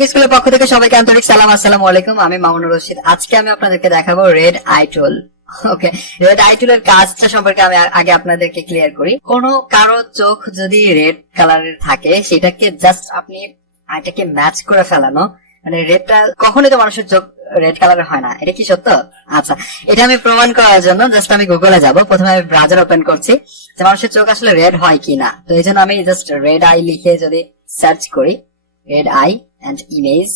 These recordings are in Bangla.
টেক স্কুলের পক্ষ থেকে সবাইকে আন্তরিক সালাম, আসসালামু আলাইকুম। আমি মামুনুর রশিদ। আজকে আমি আপনাদেরকে দেখাবো রেড আই টুল। ওকে, রেড আই টুলের কাজটা সম্পর্কে আমি আগে আপনাদেরকে ক্লিয়ার করি। কারো চোখ যদি রেড কালারের থাকে, সেটাকে জাস্ট আপনি আইটাকে ম্যাচ করে ফেলানো, মানে রেডটা কখনোই তো মানুষের চোখ রেড কালারের হয় না, এটা কি সত্য? আচ্ছা, এটা আমি প্রমাণ করার জন্য জাস্ট আমি গুগলে যাব। প্রথমে আমি ব্রাউজার ওপেন করছি যে মানুষের চোখ আসলে রেড হয় কিনা। তো এই জন্য আমি জাস্ট রেড আই লিখে যদি সার্চ করি, রেড আই এন্ড ইমেজ,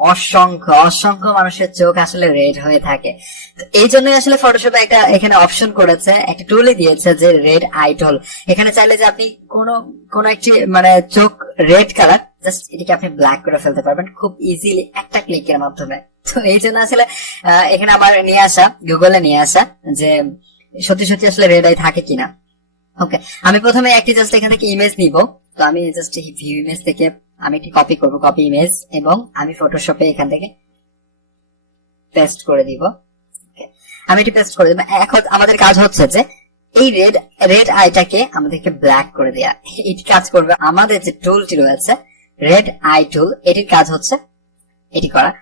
অসংখ্য অসংখ্য মানুষের চোখ আসলে রেড হয়ে থাকে। তো এই জন্যই আসলে ফটোশপে একটা এখানে অপশন করেছে, একটা টুলই দিয়েছে যে রেড আই টুল। এখানে চাইলে যে আপনি কোন একটি মানে চোখ রেড কালার, জাস্ট এটাকে আপনি ব্ল্যাক করে ফেলতে পারবেন খুব ইজিলি একটা ক্লিকের মাধ্যমে। তো এই জন্য আসলে এখানে আমার নিয়ে আসা, গুগলে নিয়ে আসা যে সত্যি সত্যি আসলে রেড আই থাকে কিনা। ওকে, আমি প্রথমে একটি জাস্ট এখান থেকে ইমেজ নিব। তো আমি জাস্ট এই ভিউ ইমেজ থেকে আমি একটি কপি করব, কপি ইমেজ, এবং আমি ফটোশপে এখান থেকে পেস্ট করে দিব। আমি এটি পেস্ট করে দেব। এখন আমাদের কাজ হচ্ছে যে এই রেড আইটাকে আমাদেরকে ব্ল্যাক করে দেয়া। এটি কাজ করবে আমাদের যে টুলটি রয়েছে রেড আই টুল, এটির কাজ হচ্ছে এটি করা।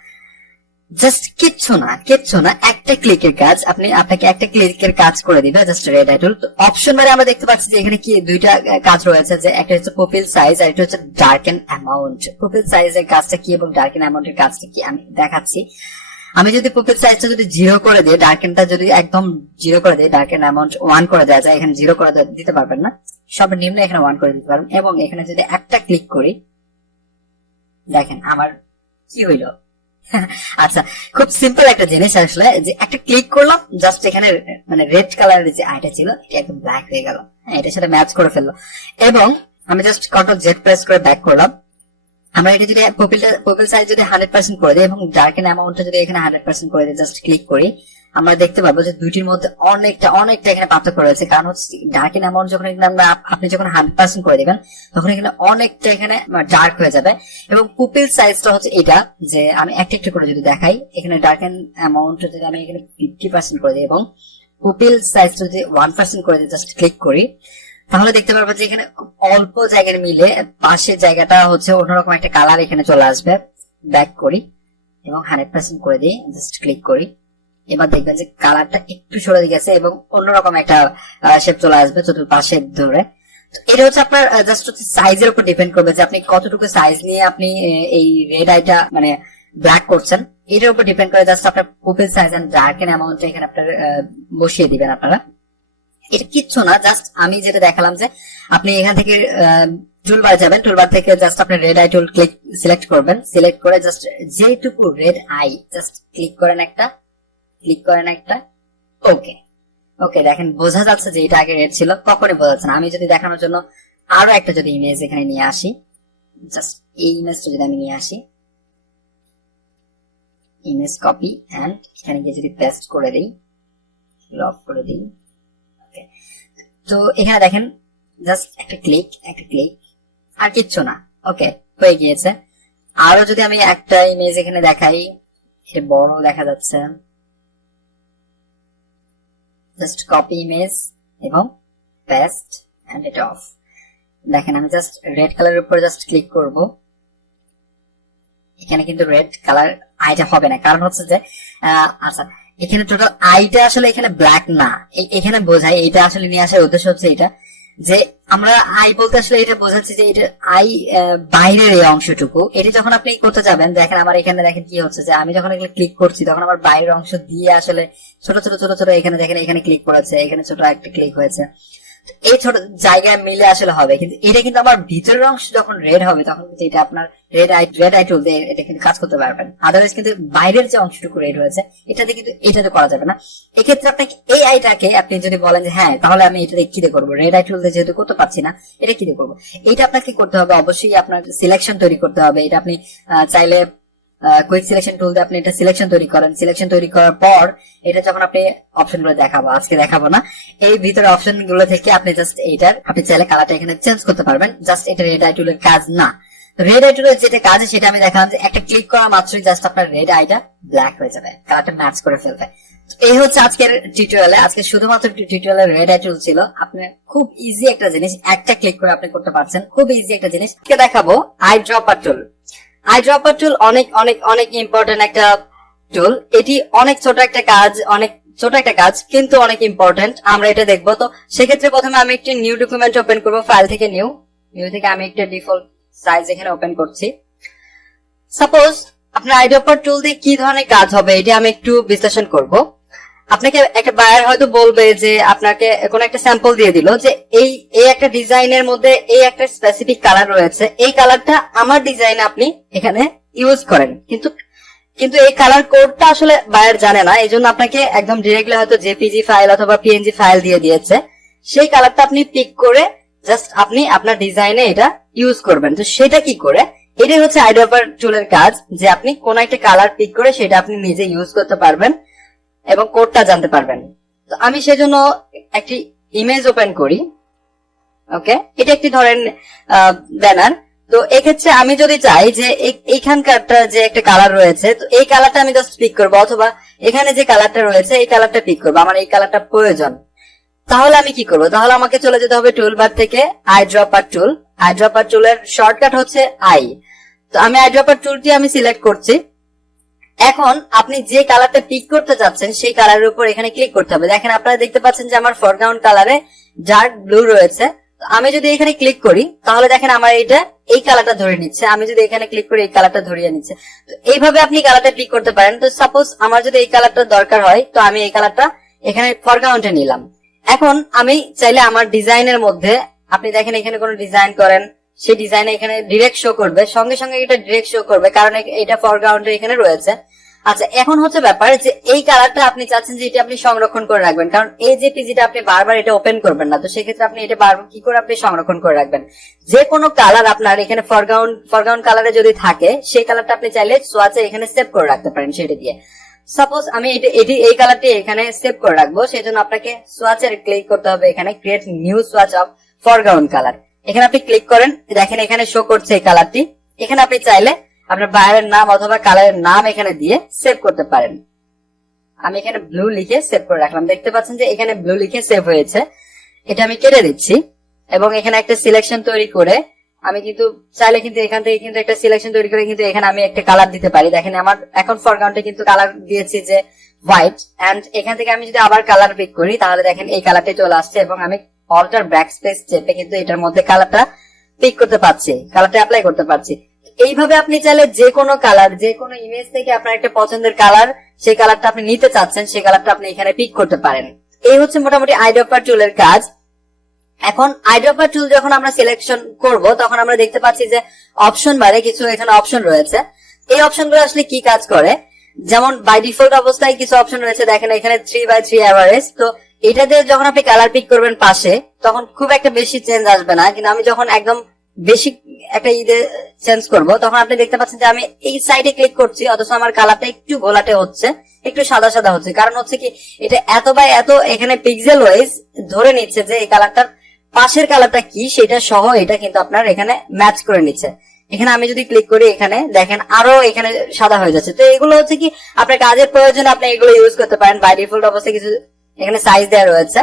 জাস্ট কিচ্ছু না, একটা ক্লিকের কাজ। আপনাকে একটা ক্লিকের কাজ করে দিবে জাস্ট রেড আই টুল। অপশন বারে আমরা দেখতে পাচ্ছি যে এখানে কি দুইটা কাজ রয়েছে, যে একটা হচ্ছে প্রোফাইল সাইজ আর একটা হচ্ছে ডার্কেন অ্যামাউন্ট। প্রোফাইল সাইজের কাজটা কি এবং ডার্কেন অ্যামাউন্টের কাজটা কি আমি দেখাচ্ছি। আমি যদি প্রোফাইল সাইজটা যদি 0 করে দিই, ডার্কেনটা যদি একদম 0 করে দিই, ডার্কেন অ্যামাউন্ট 1 করে দেওয়া যায়। এখানে 0 করে দিতে পারবেন না, সর্বনিম্ন এখানে 1 করে দিতে পারবেন। এবং এখানে যদি একটা ক্লিক করি, দেখেন আমার কি হইলো। আচ্ছা, খুব সিম্পল একটা জিনিস আসলে, যে একটা ক্লিক করলাম, জাস্ট এখানে মানে রেড কালারের যে আইটা ছিল এটা একদম ব্ল্যাক হয়ে গেল। এটার সাথে ম্যাচ করে ফেললো। এবং আমি জাস্ট কন্ট্রোল জেড প্রেস করে ব্যাক করলাম। আমরা এটা যদি প্রোফাইল সাইজ যদি 100% করে দিই এবং ডার্কেন অ্যামাউন্টটা যদি এখানে 100% করে দিই, জাস্ট ক্লিক করি, আমরা দেখতে পাবো যে দুইটির মধ্যে অনেকটা এখানে পার্থক্য রয়েছে। কারণ হচ্ছে ডার্কেন অ্যামাউন্ট যখন আপনি যখন 100% করে দিবেন, তখন এখানে অনেকটা এখানে ডার্ক হয়ে যাবে। এবং পুপিল সাইজটা হচ্ছে এটা, যে আমি একটা করে যদি দেখাই, এখানে ডার্কেন অ্যামাউন্ট যদি আমি এখানে 50% করে দিই এবং পুপিল সাইজটা যদি 1% করে দিই, জাস্ট ক্লিক করি, তাহলে দেখতে পারবো যে এখানে অল্প জায়গায় মিলে পাশের জায়গাটা হচ্ছে অন্যরকম একটা কালার এখানে চলে আসবে। ব্যাক করি এবং 100% করে দিই, জাস্ট ক্লিক করি। এবার দেখবেন যে কালারটা একটু সরে গেছে এবং অন্যরকম একটা শেপ চলে আসবে চতুর্পাশে ধরে। এটা হচ্ছে আপনার জাস্ট হচ্ছে সাইজের উপর ডিপেন্ড করবে যে আপনি কতটুকু সাইজ নিয়ে আপনি এই রেড আইটা মানে ব্ল্যাক করছেন, এটার উপর ডিপেন্ড করে জাস্ট আপনার profile size and darken amount এখানে আপনার বসিয়ে দিবেন আপনারা। এটা কিচ্ছু না, জাস্ট আমি যেটা দেখালাম যে আপনি এখান থেকে টুলবার যাবেন, টুলবার থেকে জাস্ট আপনি রেড আই টুল সিলেক্ট করবেন। সিলেক্ট করে জাস্ট যেটুকু রেড আই জাস্ট ক্লিক করেন একটা। ওকে, দেখেন বোঝা যাচ্ছে যে এটা আগে রেড ছিল, কখনই বোঝা যাচ্ছে না। আমি যদি দেখানোর জন্য আরো একটা যদি ইমেজ এখানে নিয়ে আসি, জাস্ট এই ইমেজটা যদি আমি নিয়ে আসি, ইমেজ কপি এন্ড এখানে গিয়ে যদি পেস্ট করে দিই, লক করে দিই। ওকে, তো এখানে দেখেন জাস্ট একটা ক্লিক আর কিচ্ছু না। ওকে, হয়ে গিয়েছে। আরো যদি আমি একটা ইমেজ এখানে দেখাই, এটা বড় দেখা যাচ্ছে, জাস্ট কপি ইমেজ এবং পেস্ট এন্ড এটা অফ। দেখেন আমি জাস্ট রেড কালারের উপর জাস্ট ক্লিক করব, এখানে কিন্তু রেড কালার আইটা হবে না। কারণ হচ্ছে যে আচ্ছা, এখানে টোটাল আইটা আসলে এখানে ব্ল্যাক না, এখানে বোঝাই এটা আসলে নিয়ে আসার উদ্দেশ্য হচ্ছে এটা, যে আমরা আই বলতে আসলে এটা বোঝাচ্ছি যে এটা আই বাইরের এই অংশটুকু। এটা যখন আপনি করতে যাবেন, দেখেন আমার এখানে দেখেন কি হচ্ছে, যে আমি যখন এখানে ক্লিক করছি তখন আমার বাইরের অংশ দিয়ে আসলে ছোট এখানে দেখেন, এখানে ক্লিক করেছে, এখানে ছোট একটা ক্লিক হয়েছে, এই ছোট জায়গায় মিলে আসলে হবে। কিন্তু এটা কিন্তু আমার ভিতরের অংশ যখন রেড হবে, তখন কিন্তু এটা আপনার রেড আই টুল দিয়ে এটা কিন্তু কাজ করতে পারবেন। আদারওয়াইজ কিন্তু বাইরের যে অংশটুকু রেড হয়েছে এটাতে কিন্তু এটাতে করা যাবে না। এক্ষেত্রে আপনাকে এই আইটাকে আপনি যদি বলেন যে হ্যাঁ, তাহলে আমি এটা কি দিয়ে করবো, রেড আই টুল দিয়ে যেহেতু করতে পারছি না, এটা কি দিয়ে করবো, এটা আপনাকে করতে হবে অবশ্যই আপনার সিলেকশন তৈরি করতে হবে। এটা আপনি চাইলে কুইক সিলেকশন টুল দিয়ে আপনি এটা সিলেকশন তৈরি করেন। সিলেকশন তৈরি করার পর এটা যখন আপনি অপশন গুলো দেখাবো, আজকে দেখাবো না, এই ভিতরে অপশন গুলো থেকে আপনি জাস্ট এইটার আপনি চাইলে কালারটা এখানে চেঞ্জ করতে পারবেন। জাস্ট এটা রেড আই টুলের কাজ না। রেড আই টুলের যেটা কাজ সেটা আমি দেখালাম, যে একটা ক্লিক করা মাত্রই জাস্ট আপনার রেড আইটা ব্ল্যাক হয়ে যাবে, কালারটা ম্যাচ করে ফেলবে। এই হচ্ছে আজকের টিউটোরিয়ালে, আজকে শুধুমাত্র টিউটোরিয়ালে রেড আই টুল ছিল। আপনি খুব ইজি একটা জিনিস একটা ক্লিক করে আপনি করতে পারছেন, খুব ইজি একটা জিনিস দেখাবো, আই ড্রপার টুল। আইড্রপার টুল অনেক অনেক অনেক ইম্পর্টেন্ট একটা টুল। এটি অনেক ছোট একটা কাজ, অনেক ছোট একটা কাজ, কিন্তু অনেক ইম্পর্টেন্ট। আমরা এটা দেখবো। তো সেক্ষেত্রে প্রথমে আমি একটি নিউ ডকুমেন্ট ওপেন করবো, ফাইল থেকে নিউ থেকে আমি একটা ডিফল্ট সাইজ এখানে ওপেন করছি। সাপোজ আপনার আইড্রপার টুল দিয়ে কি ধরনের কাজ হবে এটি আমি একটু বিশ্লেষণ করব। আপনাকে একটা বায়ার হয়তো বলবে যে আপনাকে কোন একটা স্যাম্পল দিয়ে দিল যে এই একটা ডিজাইনের মধ্যে এই একটা স্পেসিফিক কালার রয়েছে, এই কালারটা আমার ডিজাইনে আপনি এখানে ইউজ করেন, কিন্তু এই কালার কোডটা আসলে বায়ার জানে না। এই জন্য আপনাকে একদম ডিরেক্টলি হয়তো জেপিজি ফাইল অথবা পিএনজি ফাইল দিয়ে দিয়েছে। সেই কালারটা আপনি পিক করে জাস্ট আপনি আপনার ডিজাইনে এটা ইউজ করবেন। তো সেটা কি করে, এটাই হচ্ছে আইড্রপার টুলের কাজ, যে আপনি কোন একটা কালার পিক করে সেটা আপনি নিজে ইউজ করতে পারবেন এবং কোডটা জানতে পারবেন। তো আমি সেজন্য একটি ইমেজ ওপেন করি। ওকে, এটা একটি ধরেন ব্যানার। তো এক্ষেত্রে আমি যদি চাই যে এইখানকারটা যে একটা কালার রয়েছে, তো এই কালারটা আমি জাস্ট পিক করবো, অথবা এখানে যে কালারটা রয়েছে এই কালারটা পিক করবো, আমার এই কালারটা প্রয়োজন, তাহলে আমি কি করবো? তাহলে আমাকে চলে যেতে হবে টুলবার থেকে আইড্রপার টুল। আইড্রপার টুলের শর্টকাট হচ্ছে আই। তো আমি আইড্রপার টুলটি আমি সিলেক্ট করছি। এখন আপনি যে কালারটা পিক করতে চাচ্ছেন সেই কালারের উপর এখানে ক্লিক করতে হবে। দেখেন আপনারা দেখতে পাচ্ছেন যে আমার ফরগ্রাউন্ড কালারে ডার্ক ব্লু রয়েছে। আমি যদি এখানে ক্লিক করি তাহলে দেখেন আমার এটা এই কালারটা ধরে নিচ্ছে। আমি যদি এখানে ক্লিক করি এই কালারটা ধরিয়ে নিচ্ছে। তো এইভাবে আপনি কালারটা পিক করতে পারেন। তো সাপোজ আমার যদি এই কালারটা দরকার হয়, তো আমি এই কালারটা এখানে ফরগ্রাউন্ডে নিলাম। এখন আমি চাইলে আমার ডিজাইনের মধ্যে, আপনি দেখেন এখানে কোনো ডিজাইন করেন, সেই ডিজাইনে এখানে ডিরেক্ট শো করবে, সঙ্গে সঙ্গে এটা ডিরেক্ট শো করবে, কারণ এটা ফরগ্রাউন্ডে এখানে রয়েছে। আচ্ছা, এখন হচ্ছে ব্যাপার যে এই কালারটা আপনি চাচ্ছেন যে এটা আপনি সংরক্ষণ করে রাখবেন, কারণ এই যে পিজিটা আপনি বারবার এটা ওপেন করবেন না। তো সেক্ষেত্রে আপনি এটা বারবার কি করে আপনি সংরক্ষণ করে রাখবেন? যে কোনো কালার আপনার এখানে ফরগ্রাউন্ড কালারে যদি থাকে, সেই কালারটা আপনি চাইলে সোয়াচে এখানে সেভ করে রাখতে পারেন সেটা দিয়ে। সাপোজ আমি এই কালারটি এখানে সেভ করে রাখবো, সেই জন্য আপনাকে সোয়াচের ক্লিক করতে হবে, এখানে create new swatch of foreground colour. এখানে আপনি ক্লিক করেন, দেখেন এখানে শো করছে এই কালারটি। এখানে আপনি চাইলে আপনার বায়ারের নাম অথবা কালারের নাম এখানে দিয়ে সেভ করতে পারেন। আমি এখানে ব্লু লিখে সেভ করে রাখলাম। দেখতে পাচ্ছেন যে এখানে ব্লু লিখে সেভ হয়েছে। এটা আমি কেটে দিচ্ছি এবং এখানে একটা সিলেকশন তৈরি করে আমি কিন্তু চাইলে কিন্তু এখান থেকে কিন্তু একটা সিলেকশন তৈরি করে কিন্তু এখানে আমি একটা কালার দিতে পারি। দেখেন আমার এখন ফরগ্রাউন্ডে কিন্তু কালার দিয়েছি যে হোয়াইট, এন্ড এখান থেকে আমি যদি আবার কালার পিক করি তাহলে দেখেন এই কালারটি চলে আসছে এবং আমি অল্টার ব্যাক স্পেস চেপে কিন্তু এটার মধ্যে কালারটা পিক করতে পারছি, কালারটা অ্যাপ্লাই করতে পারছি। এইভাবে আপনি চাইলে যে কোনো কালার, যে কোনো ইমেজ থেকে আপনার একটা পছন্দের কালার, সেই কালারটা আপনি নিতে চাচ্ছেন, সেই কালারটা আপনি এখানে পিক করতে পারেন। এই হচ্ছে মোটামুটি আইড্রপার টুলের কাজ। এখন আইড্রপার টুল যখন আমরা সিলেকশন করব তখন আমরা দেখতে পাচ্ছি যে অপশন বারে কিছু এখানে অপশন রয়েছে। এই অপশনগুলো আসলে কি কাজ করে, যেমন বাই ডিফল্ট অবস্থায় কিছু অপশন রয়েছে, দেখেন এখানে 3x3 অ্যাভারেজ। তো এটাতে যখন আপনি কালার পিক করবেন পাশে, তখন খুব একটা বেশি চেঞ্জ আসবে না, কিন্তু আমি যখন একদম বেশি একটা চেঞ্জ করব তখন আপনি দেখতে পাচ্ছেন যে আমি এই সাইডে ক্লিক করছি, অথচ আমার কালারটা একটু ঘোলাটে হচ্ছে, একটু সাদা সাদা হচ্ছে। কারণ হচ্ছে কি, এটা এত বাই এত এখানে পিক্সেল ওয়াইজ ধরে নিচ্ছে যে এই কালারটার পাশের কালারটা কি সেটা সহ এটা কিন্তু আপনার এখানে ম্যাচ করে নিচ্ছে। এখানে আমি যদি ক্লিক করি এখানে দেখেন আরো এখানে সাদা হয়ে যাচ্ছে। তো এগুলো হচ্ছে কি আপনার কাজের প্রয়োজনে আপনি এগুলো ইউজ করতে পারেন। বাই ডিফল্ট অবস্থায় কিছু এখানে সাইজ দেওয়া রয়েছে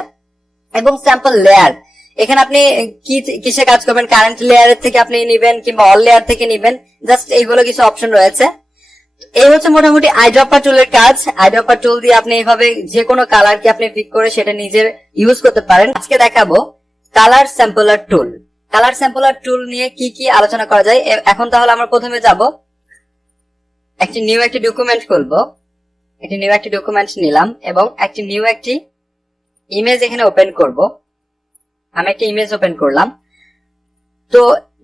এবং স্যাম্পল লেয়ার, এখানে আপনি কিসে কাজ করবেন, কারেন্ট লেয়ারের থেকে আপনি নিবেন কিংবা অল লেয়ার থেকে নিবেন, জাস্ট এইগুলো কিছু অপশন রয়েছে। এই হচ্ছে মোটামুটি আইড্রপার টুলের কাজ। আইড্রপার টুল দিয়ে আপনি এইভাবে যে কোনো কালার কি আপনি পিক করে সেটা নিজের ইউজ করতে পারেন। আজকে দেখাবো কালার স্যাম্পলার টুল। কালার স্যাম্পলার টুল নিয়ে কি কি আলোচনা করা যায়। এখন তাহলে আমরা প্রথমে যাব, একটি নিউ একটি ডকুমেন্ট খুলবো, একটি নিউ একটি ডকুমেন্ট নিলাম এবং একটি নিউ একটি ইমেজ এখানে ওপেন করব। আমি একটা ইমেজ ওপেন করলাম। তো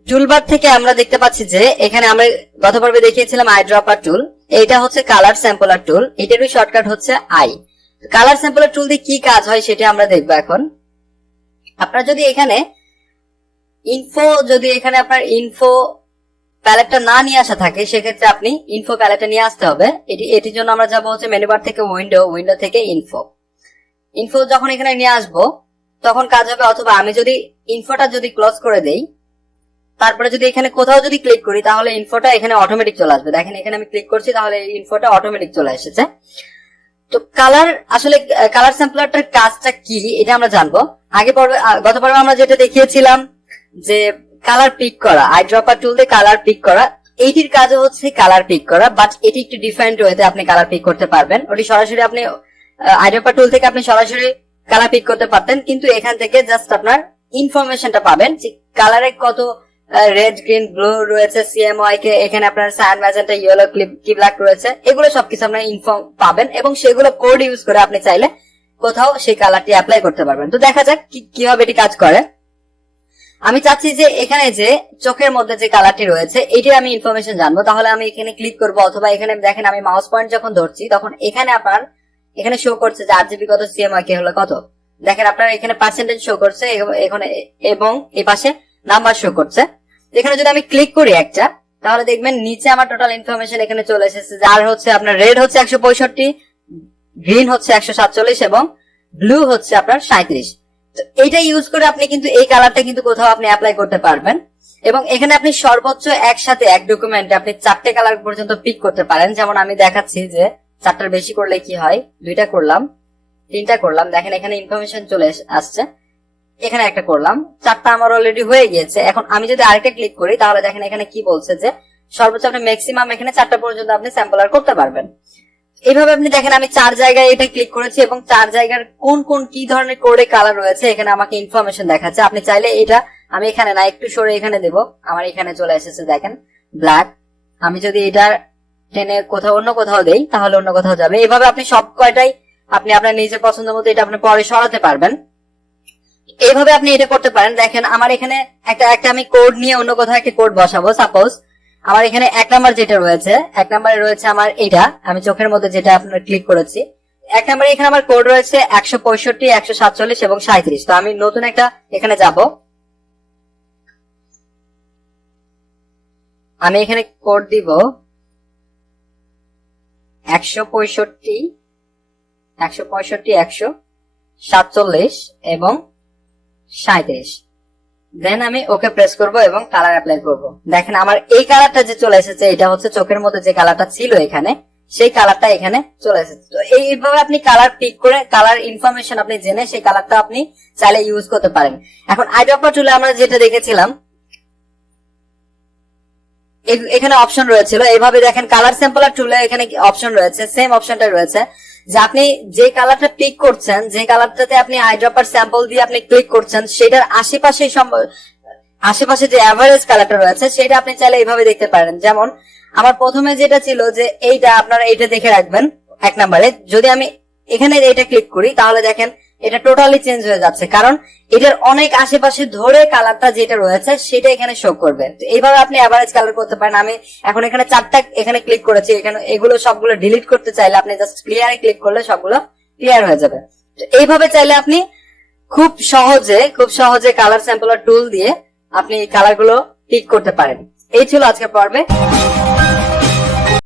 টুলবার থেকে আমরা দেখতে পাচ্ছি যে এখানে আমরা গত পর্বে দেখিয়েছিলাম আইড্রপার টুল, এইটা হচ্ছে কালার স্যাম্পলার টুল, এটারই শর্টকাট হচ্ছে আই। কালার স্যাম্পলার টুল দিয়ে কি কাজ হয় সেটা আমরা দেখবো এখন। আপনার যদি এখানে আপনার ইনফো প্যালেটটা না নিয়ে আসা থাকে, সেক্ষেত্রে আপনি ইনফো প্যালেটটা নিয়ে আসতে হবে। এটির জন্য আমরা যাবো হচ্ছে মেনু বার থেকে উইন্ডো থেকে ইনফো যখন এখানে নিয়ে আসবো তখন কাজ হবে। অথবা আমি যদি ইনফোটা যদি ক্লোজ করে দেই, তারপরে যদি এখানে কোথাও যদি ক্লিক করি তাহলে ইনফোটা এখানে অটোমেটিক চলে আসবে। দেখেন এখানে আমি ক্লিক করছি তাহলে ইনফোটা অটোমেটিক চলে এসেছে। তো কালার স্যাম্পলারটার কাজটা কি এটা আমরা জানবো। গত পর্বে আমরা যেটা দেখিয়েছিলাম যে কালার পিক করা, আইড্রপার টুল দিয়ে কালার পিক করা, এইটির কাজও হচ্ছে কালার পিক করা, বাট এটি একটু ডিফারেন্ট ওয়েতে আপনি কালার পিক করতে পারবেন। ওটি সরাসরি আপনি আইডিওপা টুল থেকে আপনি সরাসরি কালার পিক করতে পারতেন, কিন্তু এখান থেকে জাস্ট আপনার ইনফরমেশনটা পাবেন যে কালারে কত রেড, গ্রিন, ব্লু রয়েছে, সিএমওয়াই কে এখানে আপনার সায়ান, ম্যাজেন্টা, ইয়েলো, কি ব্ল্যাক রয়েছে, এগুলো সবকিছু আপনার ইনফর্ম পাবেন এবং সেগুলো কোড ইউজ করে আপনি চাইলে কোথাও সেই কালারটি অ্যাপ্লাই করতে পারবেন। তো দেখা যাক কিভাবে এটি কাজ করে। আমি চাচ্ছি যে এখানে যে চোখের মধ্যে যে কালারটি রয়েছে এটি আমি ইনফরমেশন জানবো, তাহলে আমি এখানে ক্লিক করবো, অথবা এখানে দেখেন আমি মাউস পয়েন্ট যখন ধরছি তখন এখানে আপনার এখানে শো করছে যে আরজিবি কত, সিএমওয়াই কে হলো কত। দেখেন আপনার এখানে পার্সেন্টেজ শো করছে এখানে এবং এই পাশে নাম্বার শো করছে। এখানে যদি আমি ক্লিক করি একটা, তাহলে দেখবেন নিচে আমার টোটাল ইনফরমেশন এখানে চলে এসেছে। যার হচ্ছে আপনার রেড হচ্ছে 165, গ্রিন হচ্ছে 147 এবং ব্লু হচ্ছে আপনার 37। তো এইটা ইউজ করে আপনি কিন্তু এই কালারটা কিন্তু কোথাও আপনি অ্যাপ্লাই করতে পারবেন এবং এখানে আপনি সর্বোচ্চ একসাথে এক ডকুমেন্টে আপনি 4টে কালার পর্যন্ত পিক করতে পারেন। যেমন আমি দেখাচ্ছি যে 4টার বেশি করলে কি হয়, 2টা করলাম, 3টা করলাম, দেখেন এখানে ইনফরমেশন চলে আসছে, এখানে একটা করলাম, 4টা আমার অলরেডি হয়ে গিয়েছে। এখন আমি যদি আরেকটা ক্লিক করি তাহলে দেখেন এখানে কি বলছে যে সর্বোচ্চ আপনি ম্যাক্সিমাম এখানে 4টা পর্যন্ত আপনি স্যাম্পলার করতে পারবেন। এইভাবে আপনি দেখেন আমি 4 জায়গায় এটা ক্লিক করেছি এবং 4 জায়গার কোন কোন কি ধরনের কোডে কালার রয়েছে এখানে আমাকে ইনফরমেশন দেখাচ্ছে। আপনি চাইলে এটা আমি এখানে না একটু সরে এখানে দেব, আমার এখানে চলে এসেছে দেখেন ব্ল্যাক। আমি যদি এটা টেনে কোথাও অন্য কোথাও দেই তাহলে অন্য কোথাও যাবে। এইভাবে আপনি সব কয়টাই আপনি আপনার নিজের পছন্দ মতো এটা আপনি পরে সরাতে পারবেন। এইভাবে আপনি এটা করতে পারেন। দেখেন আমার এখানে একটা আমি কোড নিয়ে অন্য কোথাও একটা কোড বসাবো। সাপোজ আমার এখানে 1 নাম্বার যেটা রয়েছে, 1 নাম্বারে রয়েছে আমার এটা, আমি চোখের মধ্যে যেটা আপনার ক্লিক করেছি, 1 নাম্বারে এখানে আমার কোড রয়েছে 165, 147 এবং 37। তো আমি নতুন একটা এখানে যাব, আমি এখানে কোড দিব 165, 147 এবং 37। দেন আমি ওকে প্রেস করব এবং কালার অ্যাপ্লাই করব। দেখেন আমার এই কালারটা যে চলে এসেছে এটা হচ্ছে চোখের মধ্যে যে কালারটা ছিল এখানে, সেই কালারটা এখানে চলে এসেছে। তো এইভাবে আপনি কালার পিক করে কালার ইনফরমেশন আপনি জেনে সেই কালারটা আপনি চাইলে ইউজ করতে পারেন। এখন আইডপা টুলে আমরা যেটা দেখেছিলাম এখানে অপশন রয়েছিল, এইভাবে দেখেন কালার স্যাম্পলার টুলে এখানে অপশন রয়েছে, সেম অপশনটা রয়েছে যে আপনি যে কালারটা পিক করছেন, যে কালারটাতে আপনি আইড্রপার স্যাম্পল দিয়ে আপনি ক্লিক করছেন সেটার আশেপাশে যে অ্যাভারেজ কালারটা রয়েছে সেটা আপনি চাইলে এইভাবে দেখতে পারেন। যেমন আমার প্রথমে যেটা ছিল যে এইটা, আপনারা এইটা দেখে রাখবেন 1 নাম্বারে, যদি আমি এখানে এটা ক্লিক করি তাহলে দেখেন এটা টোটালি চেঞ্জ হয়ে যাচ্ছে, কারণ এটার অনেক আশেপাশে ধরে কালারটা যেটা রয়েছে সেটা এখানে শো করবে। তো এইভাবে আপনি অ্যাভারেজ কালার করতে পারেন। আমি এখন এখানে 4টা এখানে ক্লিক করেছি, এখানে এগুলো সবগুলো ডিলিট করতে চাইলে আপনি জাস্ট ক্লিয়ারে ক্লিক করলে সবগুলো ক্লিয়ার হয়ে যাবে। তো এইভাবে চাইলে আপনি খুব সহজে কালার স্যাম্পলার টুল দিয়ে আপনি কালার গুলো পিক করতে পারেন। এই ছিল আজকের পর্বে।